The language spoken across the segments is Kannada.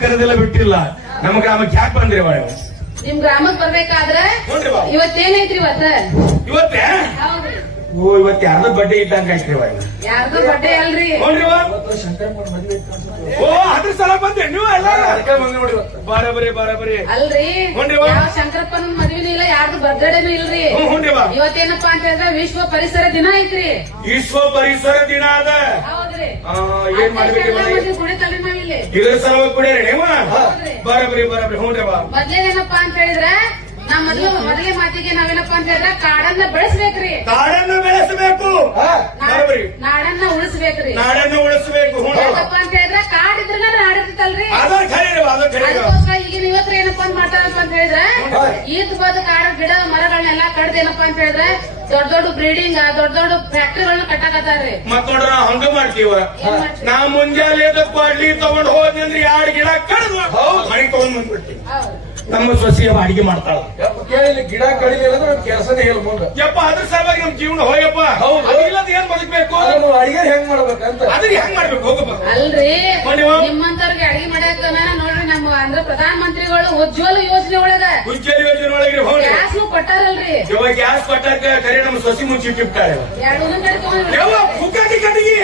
ಬರಬೇಕಿಲ್ಲ ನಮ್ಮ ಗ್ರಾಮಕ್ಕೆ ನಿಮ್ಗೆ ಕರೆದಿಲ್ಲ ಬಿಟ್ಟಿಲ್ಲ. ನಮ್ಮ ಗ್ರಾಮಕ್ಕೆ ಯಾಕೆ ಬಂದ್ರಿ ಅವ ನಿಮ್ ಗ್ರಾಮಕ್ ಬರ್ಬೇಕಾದ್ರೆ. ಇವತ್ತೇನೈತ್ರಿ ಇವತ್ತ? ಇವತ್ತೇ? ಓ ಇವತ್ತು ಯಾರ್ದೋ ಬಡ್ಡೆ ಇದ್ದಂಗ ಐತ್ರಿ ಅವ ಯಾರ್ದು ಬಡ್ಡೆ ಅಲ್ರಿ. ನೋಡ್ರಿ ಬಾ. ಓ ಅದ್ರ ಸಲ ಬಂದೆ ನೀವು ಎಲ್ಲ ಬರಬರಿ ಬರಬರಿ ಅಲ್ರಿ. ಯಾವ ಶಂಕರಪ್ಪನ ಮದ್ವಿನೂ ಇಲ್ಲ ಯಾರ್ದು ಬರ್ತ್ಡೇನೂ ಇಲ್ರಿ. ಇವತ್ತೇನಪ್ಪಾ ಅಂತ ಹೇಳಿದ್ರೆ ವಿಶ್ವ ಪರಿಸರ ದಿನ ಐತ್ರಿ. ವಿಶ್ವ ಪರಿಸರ ದಿನ ಅದ. ಹೌದ್ರಿ. ಆ, ಏನ್ ಮಾಡ್ಬೇಕು ಇವಾಗ? ಕುಡಿತಲ್ರಿ ಇದ್ರ ಸಲುವಾಗಿ ಕುಡಿಯರಿ ಬರಬ್ರಿ ಬರಬ್ರಿ ಹ್ಞೂ ಬಾ ಮೊದ್ಲೇನಪ್ಪಾ ಅಂತ ಹೇಳಿದ್ರೆ ನಾ ಮೊದ್ಲು ಮೊದಲೇ ಮಾತಿಗೆ ನಾವೇನಪ್ಪಾ ಅಂತ ಹೇಳಿದ್ರೆ ಕಾಡನ್ನ ಬೆಳೆಸ್ಬೇಕ್ರಿ. ಕಾಡನ್ನ ಬೆಳೆಸಬೇಕು. ಬರಬರಿ. ನಾಡನ್ನ ಉಳಿಸ್ಬೇಕ್ರಿ. ನಾಡನ್ನ ಉಳಿಸಬೇಕು ಹ್ಞೂ ಯಾಕಪ್ಪ ಅಂತ ಹೇಳಿದ್ರೆ ಕಾಡ್ ಇದ್ರಲ್ಲ ನಾಡಿರ್ತಲ್ರಿ ಅದ ಖರೀ ಅದ ಖರೀ ಅದಕ್ಕೋಸ್ಕರ ಈಗಿನ ಯುವಕರು ಏನಪ್ಪಾ ಅಂತ ಮಾಡ್ತಾರಪ್ಪ ಅಂತ ಹೇಳಿದ್ರೆ ಈದ್ ಬದು ಕಾಡ ಗಿಡ ಮರಗಳನ್ನೆಲ್ಲ ಕಡ್ದು ಏನಪ್ಪಾ ಅಂತ ಹೇಳಿದ್ರೆ ದೊಡ್ಡ ದೊಡ್ಡ ಬ್ರೀಡಿಂಗ್ ದೊಡ್ಡ ದೊಡ್ಡ ಫ್ಯಾಕ್ಟ್ರಿಗಳನ್ನ ಕಟ್ಟಾಕತ್ತಾರ್ರಿ. ಮತ್ ನೋಡ್ರ ನಾವು ಹಂಗ ಮಾಡ್ತೀವ ನಾ ಮುಂಜಾನೆ ಎದ್ದು ಕೊಡ್ಲಿ ತಗೊಂಡ್ ಹೋದ್ನಿ ಅಂದ್ರೆ ಎರಡು ಗಿಡ ಕಡ್ದು ಮನೆಗೆ ತಗೊಂಡ್ ಬಂದ್ಬಿಡ್ತೀವಿ ನಮ್ಮ ಸೊಸೆಯ ಅಡಿಗೆ ಮಾಡ್ತಾಳ. ಕೇಳಿ ಗಿಡ ಕಡಿಮೆ ಅಂದ್ರೆ ನಮ್ ಕೆಲಸನೇ ಇಲ್ಲ ಮುಂದೆ ಯಪ್ಪ ಅದ್ರ ಸಲುವಾಗಿ ನಮ್ ಜೀವನ ಹೋಯಪ್ಪ. ಹೌದು. ಅದಿಲ್ಲದ ಏನ್ ಬದುಕ್ಬೇಕು? ಅದನ್ನು ಅಡಿಗೆ ಹೆಂಗ್ ಮಾಡ್ಬೇಕಂತ? ಅದ್ರ ಹೆಂಗ್ ಮಾಡ್ಬೇಕು? ಹೋಗಪ್ಪ ಅಲ್ರಿ? ನಿಮ್ಮಂತವ್ರಿಗೆ ಅಡಿಗೆ ಮಾಡಾಕ ನೋಡ್ರಿ ನಮ್ಮ ಅಂದ್ರ ಪ್ರಧಾನ ಮಂತ್ರಿಗಳು ಉಜ್ವಲ ಯೋಜನೆ ಒಳಗ. ಉಜ್ವಲ ಯೋಜನೆ ಒಳಗೆ ಹೋಗಿ ಗ್ಯಾಸ್ ಕೊಟ್ಟಾರಲ್ರಿ. ಇವಾಗ ಗ್ಯಾಸ್ ಕೊಟ್ಟಾಕ ಕರೆ ನಮ್ಮ ಸೊಸಿ ಮುಂಚೆ ಇಟ್ಟಿರ್ತಾರೆ. ಪುಕ್ಕಟಿ ಕಟ್ಟಿಗೆ.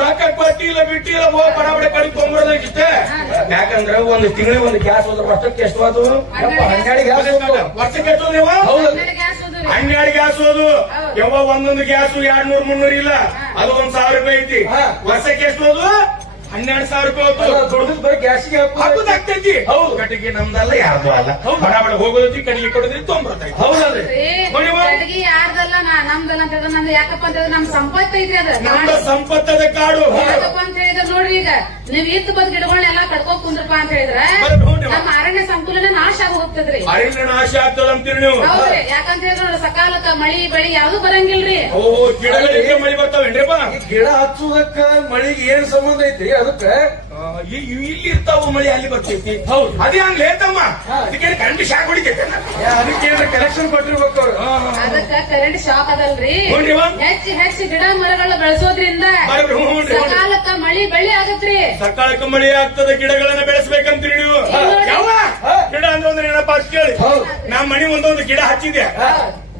ರೊಕ್ಕ ಕೊಟ್ಟಿಲ್ಲ ಬಿಟ್ಟಿಲ್ಲ ಹೋ ಬಡ ಕಡಿ ತೊಂಬರೋದಾಗಿಷ್ಟ ಯಾಕಂದ್ರ ಒಂದು ತಿಂಗಳಿಗೆ ಒಂದು ಗ್ಯಾಸ್ ಹೋದ್ರೆ ಅಷ್ಟಕ್ಕೆ ಎಷ್ಟು ಆತು ವರ್ಷಕ್ಕೆ ಎಷ್ಟು ನೀವು ಹನ್ನೆರಡು ಗ್ಯಾಸ್ ಗ್ಯಾಸ್ ಹೋದು. ಯಾವ ಒಂದೊಂದು ಗ್ಯಾಸ್ ಎರಡ್ ನೂರ್ ಮುನ್ನೂರ್ ಇಲ್ಲ. ಅದು ಒಂದ್ ಸಾವಿರ ರೂಪಾಯಿ ಐತಿ. ವರ್ಷಕ್ಕೆ ಎಷ್ಟು ಹೋದು ಹನ್ನೆರಡು ಸಾವಿರ ರೂಪಾಯಿ ದುಡ್ದು ಬರೀ ಗ್ಯಾಸಿಗೆ ಹಾಕೋದು. ಹಬ್ಬದ ಹೌದು. ಕಟ್ಟಿಗೆ ನಮ್ದಲ್ಲ ಯಾರ್ದು ಅಲ್ಲ. ಬಡಬಡ ಹೋಗೋದಿ ಕಟ್ಟಿಗೆ ಕೊಡೋದ್ರಿ ತೊಂಬರ್ತೈತಿ. ಹೌದಲ್ರಿ. ಯಾರ್ದಲ್ಲ ನಮ್ದಲ್ಲ ಅಂತ ಹೇಳಿದ್ರೆ ನಂದು ಯಾಕಪ್ಪ ಅಂತ ಹೇಳಿದ್ರೆ ನಮ್ ಸಂಪತ್ತು ಐತ್ರಿ ಅದ. ಸಂಪತ್ತದ ಕಾಡು. ಯಾಕಪ್ಪ ಅಂತ ಹೇಳಿದ್ರೆ ನೋಡ್ರಿ ಈಗ ನೀವ್ ಇತ್ತು ಬಂದ್ ಗಿಡಗಳನ್ನೆಲ್ಲ ಕಡ್ಕೋಕ್ ಕುಂದ್ರಪ್ಪ ಅಂತ ಹೇಳಿದ್ರೆ. ನಮ್ಮ ಅರಣ್ಯ ಸಂಕುಲನ ನಾಶ ಆಗಿ ಹೋಗ್ತದ್ರಿ ಅರಣ್ಯ ನಾಶ ಆಗ್ತದ ಅಂತೀರಿ ನೀವು. ಹೌದ್ರಿ. ಯಾಕಂತ ಸಕಾಲಕ್ಕ ಮಳಿ ಬೆಳಿ ಯಾವ್ದು ಬರಂಗಿಲ್ರಿ. ಗಿಡಗಳಿಗೆ ಮಳಿ ಬರ್ತಾವೇನ್ರಿಪ್ಪ? ಗಿಡ ಹಚ್ಚುದಕ್ಕ ಮಳಿಗೆ ಏನ್ ಸಂಬಂಧ ಐತಿ ಅದಕ್ಕ ಇಲ್ಲಿ ಇರ್ತಾವ ಮಳಿ ಅಲ್ಲಿ ಬರ್ತೈತಿ. ಹೌದು. ಅದೇ ಹಂಗ್ ಲೇತಮ್ಮ ಅದಕ್ಕೆ ಕರೆಂಟ್ ಶಾಕ್ ಹೊಡಿತೈತೆ ಅದಕ್ಕೆ ಕಲೆಕ್ಷನ್ ಕೊಟ್ಟಿರ್ಬೇಕು ಅವ್ರು. ಅದಕ್ಕ ಕರೆಂಟ್ ಶಾಕ್ ಅದಲ್ರಿ? ಹೆಚ್ಚು ಹೆಚ್ಚು ಗಿಡ ಮರಗಳ ಬೆಳೆಸೋದ್ರಿಂದ. ಸಕಾಲಕ್ಕ ಮಳಿ ಬೆಳಿ ಆಗತ್ರಿ. ಸಕಾಲಕ್ಕ ಮಳಿ ಆಗ್ತದ ಗಿಡಗಳನ್ನ ಬೆಳೆಸ್ಬೇಕಂತೀರಿ ನೀವು. ಯಾವ ಗಿಡ ಅಂದ್ರೆ ಏನಪ್ಪ ಅಂತ ಕೇಳಿ. ನಾ ಮನಿ ಒಂದೊಂದು ಗಿಡ ಹಚ್ಚಿದೆ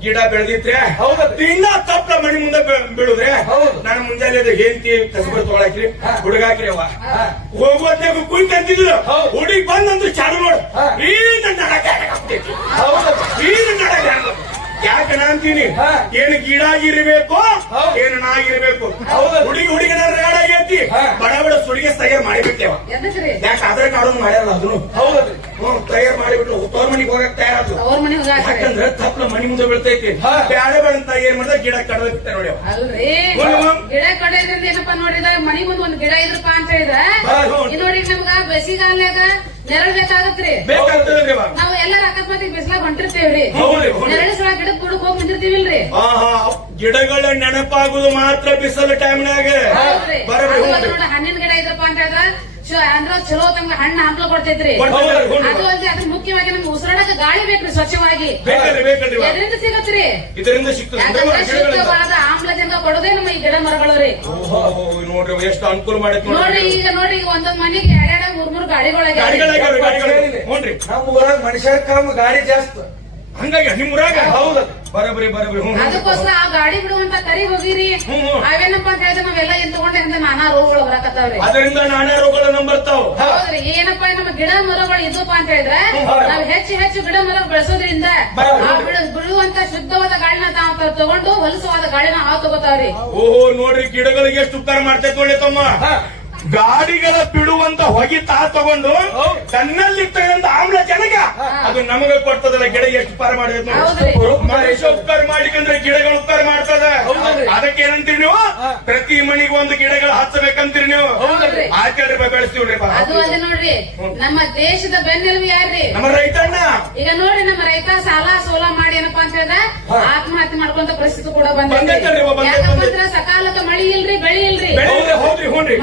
ಗಿಡ ಬೆಳೆದಿದ್ರೆ ಹೌದು. ಇನ್ನ ತಪ್ಪಲ ಮನಿ ಮುಂದೆ ಬೀಳುದ್ರೆ ಹೌದು. ನಾನು ಮುಂಜಾನೆ ಅದು ಹೆಂಡತಿ ಕಸಬರ್ ತೊಗೊಳಕ್ರಿ ಹುಡುಗಾಕ್ರಿ ಅವ ಹೋಗುವತ್ನಾಗ ಕುಯ್ತ ಅಂತಿದ್ರು ಹೌದು. ಹುಡುಗಿ ಬಂದಂದ್ರೆ ಚಾಲು ನೋಡು ಈ ನಡಕ. ಈ ನಡಕ. ಯಾಕೆ ನಾ ಅಂತೀನಿ? ಹಾ. ಏನು ಗಿಡ ಇರಬೇಕು ಹೌದು. ಏನು ನಾಗಿರ್ಬೇಕು. ಹುಡುಗಿ ಹುಡುಗಿನ ರೇಡ್ ಆಗೈತಿ ಬಡ ಬಡ ಸುಡಿಗೆ ತಯಾರು ಮಾಡಿಬಿಟ್ಟೇವ. ಯಾಕೆ ಆಧಾರ್ ಕಾರ್ಡ್ ಮಾಡ್ಯಾರ ಅದನ್ನು? ಹ್ಮ್ ತಯಾರು ಮಾಡಿಬಿಟ್ಟು ತೋರ್ ಮನಿಗೆ ಹೋಗಕ್ ತಯಾರಾದ್ರು. ಅವ್ರ ಮನೆ ಹೋಗಾಕ್ರಿ ಯಾಕಂದ್ರೆ ತಪ್ಪಲ ಮನಿ ಮುಂದೆ ಬೀಳ್ತೈತಿ. ಹಾ. ಬ್ಯಾಡ ಬೇಡ ಅಂತ ಏನ್ ಮಾಡಿದ? ಗಿಡ ಕಡದ ಬಿಟ್ಟ ನೋಡಿ ಅಲ್ರಿ. ಹ್ಞೂ. ಗಿಡ ಕಡೆದ್ರಿಂದ ಏನಪ್ಪಾ ನೋಡಿದ ಮನಿ ಮುಂದೆ ಒಂದ್ ಗಿಡ ಇದ್ರಪ್ಪ ಅಂತ ಹೇಳಿದ್ರೆ ನೋಡಿ ನಮ್ಗ ಬೇಸಿಗಾಲ್ನ್ಯಾಗ ನೆರಳು ಬೇಕಾಗತ್ರಿ. ನಾವು ಎಲ್ಲರ ಅಕಸ್ಮಾತ್ ಬಿಸಿಲಾಗ ಹೊಂಟಿರ್ತೇವ್ರಿ. ಸಲ ಗಿಡಕ್ ಬುಡಕ್ ಹೋಗಿ ನಿಂತಿರ್ತೀವಿಲ್ರಿ. ಗಿಡಗಳ ನೆನಪಾಗುದು ಮಾತ್ರ ಬಿಸಿಲು ಟೈಮ್ನಾಗ. ಹಣ್ಣಿನ ಗಿಡ ಇದ್ರಪ್ಪ ಅಂತ ಹೇಳಿದ್ರ ಚ- ಅಂದ್ರ ಚಲೋ ತಂಗ ಹಣ್ಣು ಹಂಪ್ಲ ಕೊಡ್ತೈತ್ರಿ. ಅದು ಅಲ್ಲದೆ ಅದ್ರ ಮುಖ್ಯವಾಗಿ ನಮ್ಗೆ ಉಸಿರಾಡಕ ಗಾಳಿ ಬೇಕ್ರಿ ಸ್ವಚ್ಛವಾಗಿ. ಇದರಿಂದ ಸಿಗತ್ರಿ. ಇದರಿಂದ ಶುದ್ಧವಾದ ಆಮ್ಲಜನಕ ಕೊಡೋದೇ ನಮ್ಮ ಈ ಗಿಡ ಮರಗಳು ರೀ. ನೋಡ್ರಿ ಎಷ್ಟು ಅನುಕೂಲ ಮಾಡಿ ನೋಡ್ರಿ. ಈಗ ನೋಡ್ರಿ ಈಗ ಒಂದೊಂದ್ ಮನೆಗೆ ಗಾಡಿಗಳಾಗ್ಯಾವ್ರಿ ನಮ್ಮ ಊರಾಗ ಮನುಷ್ಯರ ಕಮ್ಮಿ ಗಾಡಿ ಜಾಸ್ತಿ. ಹಂಗಾಗಿ ನಿಮ್ ಊರಾಗ? ಹೌದು. ಬರಬರಿ ಬರಬರಿ. ಹ್ಞೂ. ಅದಕ್ಕೋಸ್ಕರ ಆ ಗಾಡಿ ಬಿಡುವಂತ ಕರಿ ಹೋಗಿರಿ. ಅವೇನಪ್ಪ ಅಂತ ಹೇಳಿದ್ರೆ ನಾವೆಲ್ಲ ಏನ್ ತಗೊಂಡೆ ಅಂತ ನಾನಾ ರೋಗಗಳು ಬರಕತ್ತಾವ್ರಿ. ಅದರಿಂದ ನಾನಾ ರೋಗಗಳು ಬರ್ತಾವ. ಹೌದ್ರಿ. ಏನಪ್ಪಾ ನಮ್ಮ ಗಿಡ ಮರಗಳು ಇದ್ವಪ್ಪ ಅಂತ ಹೇಳಿದ್ರೆ ನಾವ್ ಹೆಚ್ಚು ಹೆಚ್ಚು ಗಿಡ ಮರ ಬೆಳೆಸೋದ್ರಿಂದ ಬಿಡುವಂತ ಶುದ್ಧವಾದ ಗಾಳಿನ ತಾವು ತಗೊಂಡು ಹೊಲಸವಾದ ಗಾಳಿನ ಹಾವ್ ತಗೋತಾವ್ರಿ. ಓಹೋ ನೋಡ್ರಿ ಗಿಡಗಳಿಗೆ ಎಷ್ಟು ಉಪಕಾರ ಮಾಡ್ತೇವೆ ತಮ್ಮ. ಹಾ. ಗಾಡಿಗಳ ಬಿಡುವಂತ ಹೊಗೆ ತಾ ತಗೊಂಡು. ತನ್ನಲ್ಲಿರ್ತಕ್ಕಂಥ ಆಮ್ಲಜನಕ ಅದು ನಮಗೆ ಕೊಡ್ತದಲ್ಲ ಗಿಡ ಎಷ್ಟು ಉಪಕಾರ ಮಾಡಬೇಕು. ಮನುಷ್ಯ ಉಪಕಾರ ಮಾಡಿಕಂದ್ರೆ ಗಿಡಗಳು ಉಪಕಾರ ಮಾಡ್ತದ. ಅದಕ್ಕೆ ಏನಂತೀರಿ ನೀವು? ಪ್ರತಿ ಮನೆಗೆ ಒಂದು ಗಿಡಗಳು ಹಚ್ಚಬೇಕಂತೀರಿ ನೀವು? ಆಚಾರ ಬೆಳೆಸ್ತೀವ್ರಿ. ಅದು ಅದೇ ನೋಡ್ರಿ. ನಮ್ಮ ದೇಶದ ಬೆನ್ನೆಲುಬು ಯಾರ್ರಿ? ನಮ್ಮ ರೈತಣ್ಣ. ಈಗ ನೋಡಿ ನಮ್ಮ ರೈತ ಸಾಲ ಸೋಲ ಮಾಡಿ ಏನಪ್ಪಾ ಅಂತ ಆತ್ಮಹತ್ಯೆ ಮಾಡ್ಕೊಂತ ಪರಿಸ್ಥಿತಿ ಕೂಡ ಬಂದ್ರೆ ಸಕಾಲಕ್ಕೆ ಬಂದೈತೆ, ಯಾಕಪ್ಪ ಬಂದೈತೆ. ಸಕಾಲಕ್ಕ ಮಳಿ ಇಲ್ರಿ ಬೆಳಿ ಇಲ್ರಿ.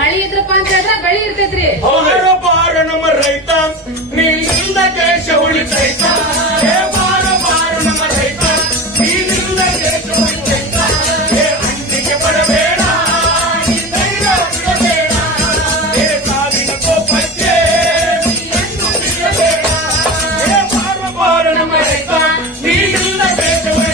ಮಳಿ ಇದ್ರಪ್ಪ ಅಂತ ಹೇಳಿದ್ರೆ ಬೆಳಿ ಇರ್ತೈತ್ರಿ. We do to let's go.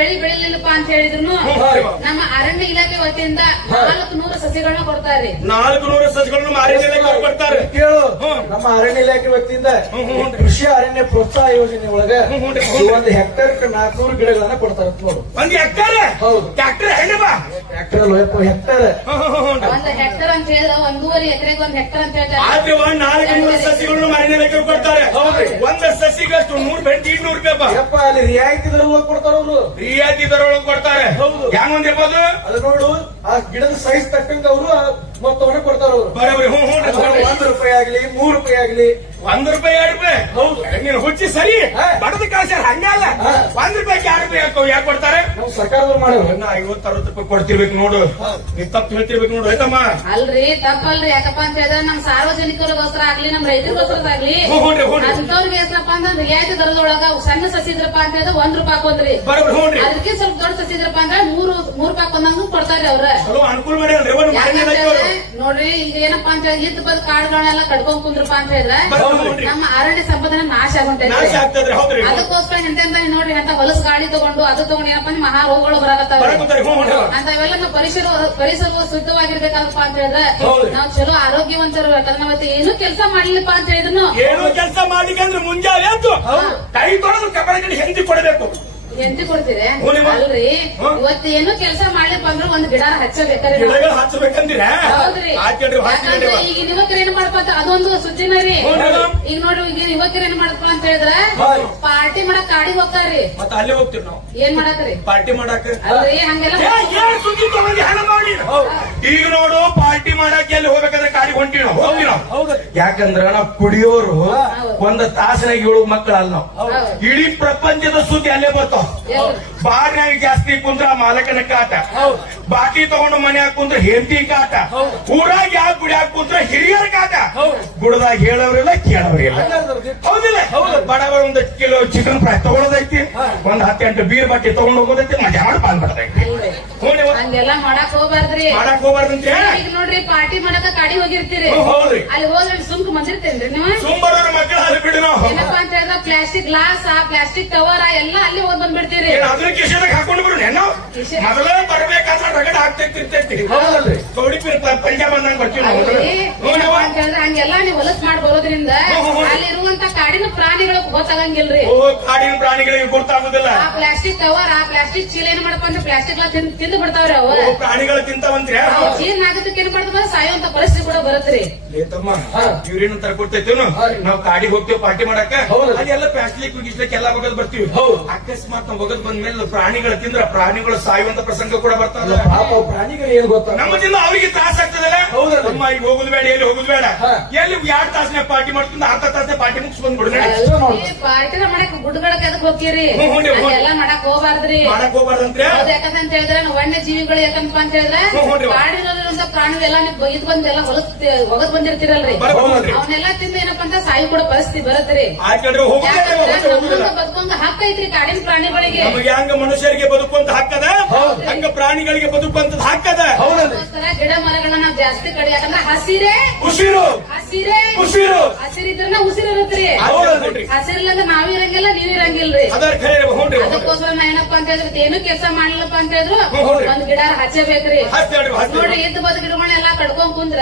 ಬೆಳಿ ಬೆಳಿಲಿಲ್ಲಪ್ಪ ಅಂತ ಹೇಳಿದ್ರು. ನಮ್ಮ ಅರಣ್ಯ ಇಲಾಖೆ ವತಿಯಿಂದ ನಾಲ್ಕು ಸಸಿಗಳನ್ನ ಕೊಡ್ತಾರೆ. ನಾಲ್ಕು ನೂರು ಸಸಿಗಳನ್ನು ಬರ್ತಾರೆ ಕೇಳು ನಮ್ಮ ಅರಣ್ಯ ಇಲಾಖೆ ವತಿಯಿಂದ. ಕೃಷಿ ಅರಣ್ಯ ಪ್ರೋತ್ಸಾಹ ಯೋಜನೆ ಒಳಗ ಒಂದ್ ಹೆಕ್ಟೇರ್ ನಾಲ್ಕನೂರು ಗಿಡಗಳನ್ನ ಕೊಡ್ತಾರೆ ನೋಡು. ಒಂದ್ ಹೆಕ್ಟೇರ್ ಹೌದು. ಟ್ರ್ಯಾಕ್ಟರ್ ಹೆಣ್ಣು ಬಾ. ಹೆಕ್ಟೇರ್ ಹೆಕ್ಟೇರ್ ಒಂದು ಹೆಕ್ಟರ್ ಅಂತ ಹೇಳಿದ್ರೆ ಒಂದೂವರೆ ಎಕರೆಗೆ ಒಂದ್ ಹೆಕ್ಟರ್ ಅಂತ ಹೇಳ್ತಾರೆ. ಆದ್ರೆ ಒಂದ್ ನಾಲ್ಕು ನೂರು ಸಸಿಗಳನ್ನು ಅರಣ್ಯ ಇಲಾಖೆ ಕೊಡ್ತಾರೆ. ಹೌದ್ರಿ. ಒಂದ್ ಸಸಿಗಷ್ಟು ನೂರ್ ಬೆಂಟಿ ಇನ್ನೂರು ರೂಪಾಯಿ ಯಪ್ಪ ಅಲ್ಲಿ ರಿಯಾಯಿತಿ ದರ ಒಳಗ್ ಕೊಡ್ತಾರ ಅವರು. ರಿಯಾಯಿತಿ ದರೊಳಗೆ ಕೊಡ್ತಾರೆ. ಹೌದು. ಹೆಂಗ್ ಒಂದಿರ್ಬೋದು? ಅದು ನೋಡು ಆ ಗಿಡದ ಸೈಜ್ ತಕ್ಕಂಗ ಅವರು ಮೊತ್ತವನ್ನು ಕೊಡ್ತಾರ ಅವರು ಬರೋಬ್ರಿ ಹ್ಞೂ ಹ್ಞೂ. ರೀ. ಒಂದು ರೂಪಾಯಿ ಆಗ್ಲಿ ಮೂರ್ ರೂಪಾಯಿ ಆಗ್ಲಿ. ಒಂದ್ ರೂಪಾಯಿ ಎರಡು ರೂಪಾಯಿ. ಹೌದು. ನೀನು ಹುಚ್ಚಿ ಸರಿ. ಬಡದ ಕಾಸ ಹಂಗಲ್ಲ. ಒಂದ್ ರೂಪಾಯಿ ಎರಡು ರೂಪಾಯಿ ಹಾಕೋ ಯಾಕೆ ಕೊಡ್ತಾರೆ? ನಾವು ಸರ್ಕಾರದವ್ರು ಮಾಡ್ಯಾರ ನಾ ಐವತ್ತು ಅರವತ್ತು ರೂಪಾಯಿ ಕೊಡ್ತಿರ್ಬೇಕು ನೋಡು. ನೀ ತಪ್ಪು ಹೇಳ್ತಿರ್ಬೇಕು ನೋಡು ಆಯ್ತಮ್ಮ? ಅಲ್ರಿ ತಪ್ಪಲ್ರಿ. ಯಾಕಪ್ಪ ಅಂತ ಹೇಳಿದ್ರೆ ನಮ್ ಸಾರ್ವಜನಿಕರಿಗೋಸ್ಕರ ಆಗ್ಲಿ ನಮ್ ರೈತರಿಗೋಸ್ಕರ ಆಗ್ಲಿ ಹ್ಞೂ ಹ್ಞೂ ಹ್ಞೂ ಅಂತವ್ರಿಗೆ ಏನಪ್ಪ ಅಂದ್ರೆ ರಿಯಾಯಿತಿ ದರದೊಳಗ ಸಣ್ಣ ಸಸಿ ಇದ್ರಪ್ಪ ಅಂತ ಹೇಳಿದ್ರೆ ಒಂದ್ ರೂಪಾಯಿ ಹಾಕೋದ್ರಿ. ಬರೋಬ್ರಿ ಹ್ಞೂ ರೀ. ಅದಕ್ಕೆ ಸ್ವಲ್ಪ ದೊಡ್ಡ ಸಸಿ ಇದ್ರಪ್ಪ ಅಂದ್ರೆ ಮೂರು ಮೂರ್ ರೂಪಾಯಿ ಹಾಕೊಂಡಂಗ್ ಕೊಡ್ತಾರ್ರಿ ಅವ್ರ. ಚಲೋ ಅನುಕೂಲ ಮಾಡ್ಯಾರ ನೋಡ್ರಿ ಈಗ ಏನಪ್ಪಾ ಅಂತ ಹೇಳಿದ್ರೆ ಇದ್ದ ಬದ್ ಕಾಡುಗಳನ್ನೆಲ್ಲ ಕಡ್ಕೊಂಡ್ ಕುಂದ್ರಪ್ಪ ಅಂತ ಹೇಳಿದ್ರೆ ನಮ್ಮ ಅರಣ್ಯ ಸಂಪದನ ನಾಶ ಆಗುತ್ತೆ ಆಗುಂಟೈತಿ ಅದಕ್ಕೋಸ್ಕರ ಎಂತೆಂತ ನೋಡ್ರಿ ಅಂತ ಹೊಲಸ್ ಗಾಳಿ ತಗೊಂಡು ಅದು ತಗೊಂಡು ಏನಪ್ಪಾ ಅಂದ್ರೆ ಮಹಾ ರೋಗಗಳು ಹ್ಞೂ ಅಂತ ಇವೆಲ್ಲ ನಾವು ಪರಿಸರ ಪರಿಸರ ಶುದ್ಧವಾಗಿರ್ಬೇಕಪ್ಪ ಅಂತ ಹೇಳಿದ್ರೆ ನಾವ್ ಚಲೋ ಆರೋಗ್ಯವಂತರು ಯಾಕಂದ್ರೆ ಮತ್ತೆ ಏನು ಕೆಲಸ ಮಾಡ್ಲಿಲ್ಲಪ್ಪ ಅಂತ ಹೇಳಿದ್ರು. ಏನೋ ಕೆಲಸ ಮಾಡ್ಲಿಕ್ಕೆ ಅಂದ್ರೆ ಮುಂಜಾನೆ ಕೈ ತೊಳೆದು ಕೊಡಬೇಕು. ಎಂತಿ ಕೊಡ್ತೀರಿ ಅಲ್ರಿ ಇವತ್ತು ಏನು ಕೆಲಸ ಮಾಡ್ಲಿಪ್ಪ ಅಂದ್ರೆ ಒಂದ್ ಗಿಡ ಹಚ್ಚಬೇಕ್ರಿ ಯಾಕಂದ್ರೆ ಈಗ ಯುವಕರು ಏನ್ ಮಾಡ್ಕೊತ ಅದೊಂದು ಸುದ್ದಿನ ರೀ. ಈಗ ನೋಡ್ರಿ ಈಗ ಯುವಕರು ಏನ್ ಮಾಡ್ಕೊ ಅಂತ ಹೇಳಿದ್ರ ಪಾರ್ಟಿ ಮಾಡಕ್ ಕಾಡಿಗೆ ಹೋಗ್ತಾರ್ರಿ. ಮತ್ತೆ ಅಲ್ಲೇ ಹೋಗ್ತೀವಿ ನಾವು. ಏನ್ ಮಾಡಕ್ರಿ ಪಾರ್ಟಿ ಮಾಡಾಕ? ಅಲ್ರಿ ಹಂಗೆಲ್ಲ ಏ, ಏನ್ ಸುದ್ದಿ ತಗೊಂಡು ಹಣ ಮಾಡಿ. ಈಗ ನೋಡು ಪಾರ್ಟಿ ಮಾಡಾಕ ಎಲ್ಲಿ ಹೋಗ್ಬೇಕಂದ್ರೆ ಕಾಡಿಗೆ ಹೊಂಟಿವಿ ನಾವು. ಹೋಗ್ತೀವಿ ನಾವು. ಹೌದು. ಯಾಕಂದ್ರ ನಾವು ಕುಡಿಯೋರು. ಒಂದ್ ತಾಸಿನಾಗ ಏಳು ಮಕ್ಕಳಲ್ಲ ನಾವು. ಇಡೀ ಪ್ರಪಂಚದ ಸುದ್ದಿ ಅಲ್ಲೇ ಬರ್ತಾವ. Oh. ಬಾರ್ನ್ಯಾಗ ಜಾಸ್ತಿ ಕುಂದ್ರ ಮಾಲಕನ ಕಾಟ. ಹೌದು. ಬಾಟಿ ತಗೊಂಡು ಮನ್ಯಾಗ ಕುಂದ್ರ ಹೆಂಡತಿ ಕಾಟ. ಹೌದು. ಊರಾಗ ಯಾವ ಗುಡಿಯಾಗ ಕುಂದ್ರ ಹಿರಿಯರ ಕಾಟ. ಹೌದು. ಗುಡದಾಗ ಹೇಳೋರಿಲ್ಲ ಕೇಳೋರಿಲ್ಲ ಹೌದಿಲ್ಲ. ಹೌದು. ಬಡವರ ಒಂದ್ ಕಿಲೋ ಚಿಕನ್ ಫ್ರೈ ತಗೊಳೋದೈತಿ. ಒಂದ್ ಹತ್ತೆಂಟು ಬೀರ್ ಬಾಟಿ ತಗೊಂಡ್ ಹೋಗೋದೈತಿ ಮಜಾ ಮಾಡಿ ಬಾಲ್ ಬರ್ತೈತಿ. ಹಂಗೆಲ್ಲ ಮಾಡಕ್ ಹೋಗ್ಬಾರ್ದ್ರಿ. ಮಾಡಕ್ ಹೋಗ್ಬಾರ್ದಂತೆ ಈಗ ನೋಡ್ರಿ ಪಾರ್ಟಿ ಮಾಡಕ ಕಾಡಿ ಹೋಗಿರ್ತೀರಿ. ಹೌದ್ರಿ. ಅಲ್ಲಿ ಹೋದ್ರೆ ಸುಂಕ ಬಂದಿರ್ತೇನ್ರಿ ನೀವು? ಸುಂಬರೋರ ಮಕ್ಕಳ ಅಲ್ಲಿ ಬಿಡಿ ನಾವು. ಏನಪ್ಪಾ ಅಂತ ಹೇಳಿದ್ರೆ ಪ್ಲಾಸ್ಟಿಕ್ ಗ್ಲಾಸ್ ಪ್ಲಾಸ್ಟಿಕ್ ಕವರ್ ಎಲ್ಲ ಅಲ್ಲಿ ಹೋಗಿ ಬಂದ್ಬಿಡ್ತೀರಿ. ಕಿಶೆದಾಗ ಹಾಕೊಂಡು ಬಿಡು ಏನೋ? ಕಿಶೆ- ಮೊದಲೇ ಬರ್ಬೇಕಾದ್ರೆ ರಗಡ ಆಗ್ತೈತಿರ್ತೈತಿ ತೋಡಿ ಪಂಜಾಬ್ ಅಂದಂಗ ಬರ್ತೀವಿ ನಾವು ನಾವು ಹಂಗೆಲ್ಲ ನೀವು ಹೊಲಸ್ ಮಾಡಿ ಬರೋದ್ರಿಂದ. ಅಲ್ಲಿರುವಂತ ಕಾಡಿನ ಪ್ರಾಣಿಗಳು ಗೊತ್ತಾಗಂಗಿಲ್ರಿ. ಓ ಕಾಡಿನ ಪ್ರಾಣಿಗಳಿಗೆ ಗೊತ್ತಾಗುದಿಲ್ಲ. ಆ ಪ್ಲಾಸ್ಟಿಕ್ ಕವರ್ ಆ ಪ್ಲಾಸ್ಟಿಕ್ ಚೀಲ ಏನ್ ಮಾಡಪ್ಪ ಅಂದ್ರೆ ಪ್ಲಾಸ್ಟಿಕ್ ಎಲ್ಲ ತಿಂದ್ ಬಿಡ್ತಾವ್ರಿ ಅವು. ಓ ಪ್ರಾಣಿಗಳು ತಿಂತಾವಂತ್ರಿ. ಜೀರ್ಣ ಆಗೋದಕ್ಕೆ ಏನ್ ಮಾಡ್ತದ ಸಾಯುವಂತ ಪರಿಸ್ಥಿತಿ ಕೂಡ ಬರುತ್ತ್ರಿ ಏತಮ್ಮ ಯೂರಿನ್ ತರ ಕೊಡ್ತೈತೇನು ನಾವು ಕಾಡಿಗೆ ಹೋಗ್ತೇವೆ ಪಾರ್ಟಿ ಮಾಡಕ ಹೌದು. ಅದೆಲ್ಲ ಪ್ಲಾಸ್ಟಿಕ್ ಗಿಸ್ಲಿಕ್ ಎಲ್ಲ ಬಗದ್ ಬರ್ತೀವಿ. ಅಕಸ್ಮಾತ್ ನಾವು ಬಗದ್ ಬಂದ್ಮೇಲೆ ಪ್ರಾಣಿಗಳು ತಿಂದ್ರ ಪ್ರಾಣಿಗಳು ಸಾಯುವಂತ ಪ್ರಸಂಗ ಕೂಡ ಬರ್ತದ ಪಾಪ ಪ್ರಾಣಿಗಳು ಏನ್ ನಮ್ಮ ನಮ್ಮದಿಂದ ಅವರಿಗೆ ತಾಸ ಆಗ್ತದಲ್ಲ? ಹೌದು ಅಮ್ಮ ಈಗ ಹೋಗುದು ಬೇಡ ಎಲ್ಲಿ ಹೋಗುದು ಬೇಡ. ಎಲ್ಲಿ ಎರಡ್ ತಾಸನೇ ಪಾರ್ಟಿ ಮಾಡ್ಕೊಂಡು ಅರ್ಧ ತಾಸನೇ ಪಾರ್ಟಿ ಮುಗಿಸ್ ಬಂದ್ಬಿಡು ನಡಿ. ಎಲ್ಲ ನೋಡು. ಈ ಪಾರ್ಟಿನ ಮಾಡಕ್ ಗುಡ್ಡಗಡಕ್ ಅದಕ್ಕೆ ಹೋಗ್ತೀರಿ? ಎಲ್ಲ. ಮಾಡಕ್ ಹೋಗ್ಬಾರ್ದ್ರಿ. ಮಾಡಕ್ ಹೋಗ್ಬಾರ್ದಂದ್ರೆ ಹೌದು ಯಾಕಂತ ಹೇಳಿದ್ರೆ ವನ್ಯ ಜೀವಿಗಳು ಯಾಕಂತ ಅಂತ ಹೇಳಿದ್ರೆ ಎಲ್ಲಾ ಕಾಡಿನಲ್ಲಿರುವಂತ ಪ್ರಾಣಿಗಳೆಲ್ಲ ನೀವು ಇದ್ ಬಂದೆಲ್ಲ ಹೊಲಸ್ ಹೊಗದ್ ಬಂದಿರ್ತೀರಲ್ರಿ? ಅವನ್ನೆಲ್ಲ ತಿಂದ ಏನಪ್ಪಾ ಅಂತ ಸಾಯಿ ಕೂಡ ಪರಿಸ್ಥಿತಿ ಬರುತ್ತ್ರಿ ಬದುಕೊಂಗ ಹಕ್ಕ ಐತ್ರಿ ಕಾಡಿನ ಪ್ರಾಣಿಗಳಿಗೆ. ಹಂಗ ಮನುಷ್ಯರಿಗೆ ಬದುಕುವಂತ ಹಕ್ಕದ? ಹಂಗ ಪ್ರಾಣಿಗಳಿಗೆ ಬದುಕುವಂತ ಅದಕ್ಕೋಸ್ಕರ ಗಿಡ ಮರಗಳನ್ನ ಜಾಸ್ತಿ ಕಡೆ ಯಾಕಂದ್ರೆ ಹಸಿರೇ ಉಸಿರು. ಹಸಿರೇ ಉಸಿರು. ಹಸಿರಿದ್ರನ್ನ ಉಸಿರು ಇರುತ್ತ್ರಿ ನಾವಿರಂಗಿಲ್ಲ ಹಸಿರಿಲ್ಲಂದ್ರೆ ನಾವ್ ಇರಂಗಿಲ್ಲ ನೀವ್ ಇರಂಗಿಲ್ರಿ. ಅದರ ಖರೆ ಹ್ಞೂನ್ರಿ. ಅದಕ್ಕೋಸ್ಕರ ನಾ ಏನಪ್ಪಾ ಅಂತ ಹೇಳಿದ್ರೆ ಏನು ಕೆಲಸ ಮಾಡ್ಲಪ್ಪ ಅಂತ ಹೇಳಿದ್ರು. ಒಂದ್ ಗಿಡ ಹಚ್ಚಬೇಕ್ರಿ. ನೋಡ್ರಿ ಇದ್ದ ಬದ್ ಗಿಡಗಳನ್ನೆಲ್ಲ ಕಡ್ಕೊಂಡ್ ಕುಂದ್ರ.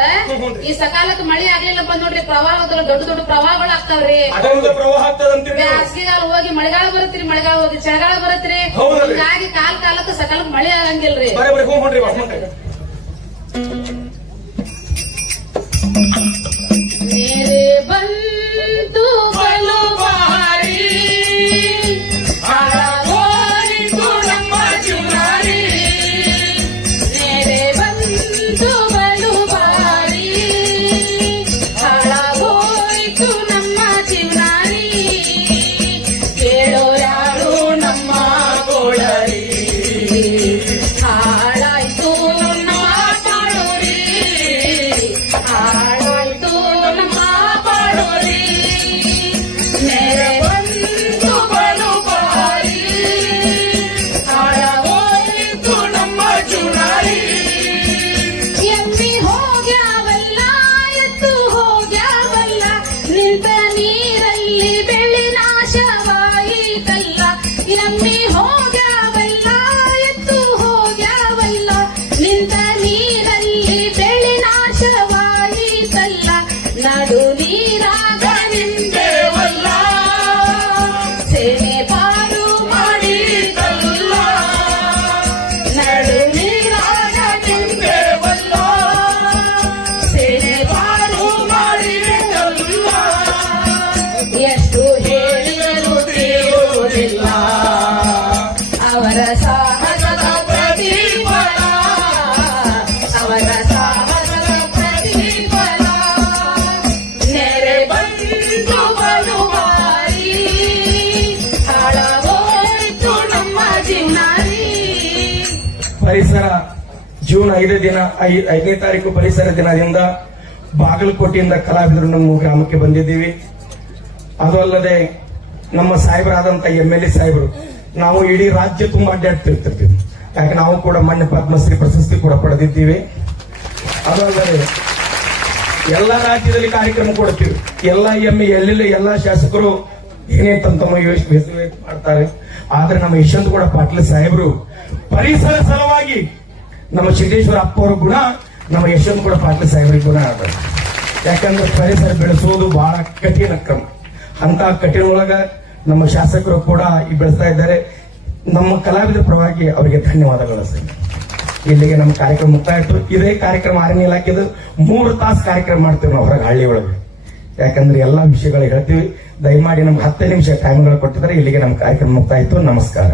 ಈ ಸಕಾಲಕ್ಕೆ ಮಳಿ ಆಗ್ಲಿಲ್ಲಪ್ಪ ನೋಡ್ರಿ ಪ್ರವಾಹ ದೊಡ್ಡ ದೊಡ್ಡ ಪ್ರವಾಹಗಳು ಆಗ್ತಾವ್ರಿ? ಬೇಸಿಗೆಗಾಲ ಹೋಗಿ ಮಳೆಗಾಲ ಬರುತ್ತೀರಿ ಮಳೆಗಾಲ ಹೋಗಿ ಚಳಿಗಾಲ ಬರುತ್ತೀರಿ. ಹಿಂಗಾಗಿ ಕಾಲ ಕಾಲಕ್ಕೆ ಸಕಾಲಕ್ಕೆ ಮಳೆ ಆಗಂಗಿಲ್ರಿ. ಬರೇ ಹ್ಞೂ ಬಂತು ಬಲು ಜೂನ್ ಐದು ದಿನ ಐದನೇ ತಾರೀಕು ಪರಿಸರ ದಿನದಿಂದ ಬಾಗಲಕೋಟೆಯಿಂದ ಕಲಾವಿದರು ನಮ್ಮ ಗ್ರಾಮಕ್ಕೆ ಬಂದಿದ್ದೀವಿ. ಅದು ಅಲ್ಲದೆ ನಮ್ಮ ಸಾಹೇಬರಾದಂತ ಎಂ ಎಲ್ ಎ ಸಾಹೇಬರು, ನಾವು ಇಡೀ ರಾಜ್ಯ ತುಂಬಾ ಅಡ್ಡಾಡ್ತಿರ್ತಿರ್ತೀವಿ. ಯಾಕೆ, ನಾವು ಕೂಡ ಮೊನ್ನೆ ಪದ್ಮಶ್ರೀ ಪ್ರಶಸ್ತಿ ಕೂಡ ಪಡೆದಿದ್ದೀವಿ. ಅದಲ್ಲದೆ ಎಲ್ಲ ರಾಜ್ಯದಲ್ಲಿ ಕಾರ್ಯಕ್ರಮ ಕೊಡ್ತೀವಿ. ಎಲ್ಲ ಎಮ್ಮೆ ಎಲ್ಲೆಲ್ಲ ಎಲ್ಲ ಶಾಸಕರು ಏನೇನ್ ತಮ್ಮ ತಮ್ಮ ಮಾಡ್ತಾರೆ. ಆದ್ರೆ ನಮ್ಮ ಯಶವಂತ ಕೂಡ ಪಾಟೀಲ್ ಸಾಹೇಬರು ಪರಿಸರ ಸಲುವಾಗಿ ನಮ್ಮ ಸಿದ್ದೇಶ್ವರ ಅಪ್ಪವರು ಕೂಡ ನಮ್ಮ ಯಶವಂತ ಕೂಡ ಪಾಟೀಲ್ ಸಾಹೇಬ್ರಿಗೆ ಕೂಡ ಯಾಕಂದ್ರೆ ಪರಿಸರ ಬೆಳೆಸೋದು ಬಹಳ ಕಠಿಣ ಕ್ರಮ. ಅಂತ ಕಠಿಣ ಒಳಗ ನಮ್ಮ ಶಾಸಕರು ಕೂಡ ಈ ಬೆಳೆಸ್ತಾ ಇದ್ದಾರೆ. ನಮ್ಮ ಕಲಾವಿದ ಪರವಾಗಿ ಅವರಿಗೆ ಧನ್ಯವಾದಗಳು ಸರ್. ಇಲ್ಲಿಗೆ ನಮ್ಮ ಕಾರ್ಯಕ್ರಮ ಮುಕ್ತಾಯ ಆಯ್ತು ಇದೇ ಕಾರ್ಯಕ್ರಮ ಆರನೇ ಇಲಾಖೆದು ಮೂರು ತಾಸು ಕಾರ್ಯಕ್ರಮ ಮಾಡ್ತೀವಿ ನಾವು ಹೊರಗೆ ಹಳ್ಳಿ ಒಳಗೆ. ಯಾಕಂದ್ರೆ ಎಲ್ಲಾ ವಿಷಯಗಳು ಹೇಳ್ತೀವಿ. ದಯಮಾಡಿ ನಮ್ಗೆ ಹತ್ತು ನಿಮಿಷ ಟೈಮ್ಗಳು ಕೊಟ್ಟಿದ್ದಾರೆ. ಇಲ್ಲಿಗೆ ನಮ್ಮ ಕಾರ್ಯಕ್ರಮ ಮುಕ್ತಾಯ ಆಯ್ತು ನಮಸ್ಕಾರ.